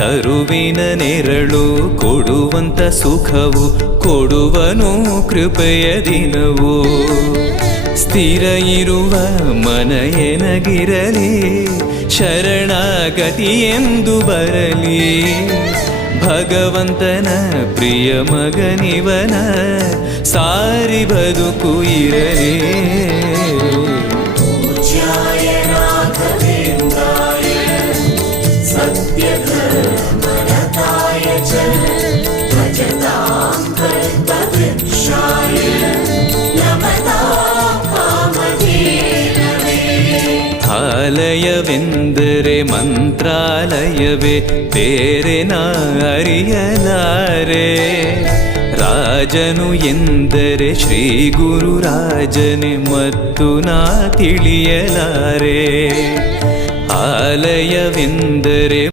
ತರುವಿನ ನೆರಳು ಕೊಡುವಂತ ಸುಖವು ಕೊಡುವನು ಕೃಪೆಯ ದಿನವು. ಸ್ಥಿರ ಇರುವ ಮನ ಎನಗಿರಲಿ ಶರಣಾಗತಿ ಎಂದು ಬರಲಿ. ಭಗವಂತನ ಪ್ರಿಯ ಮಗನಿವನ ಸಾರಿ ಬದುಕು ಇರಲಿ. ಆಲಯವೆಂದರೆ ಮಂತ್ರಾಲಯವೇ ಬೇರೆ ನಾ ಅರಿಯಲಾರೆ. ರಾಜನು ಎಂದರೆ ಶ್ರೀ ಗುರುರಾಜನೇ ಮತ್ತು ನಾ ತಿಳಿಯಲಾರೆ. ಆಲಯವೆಂದರೆ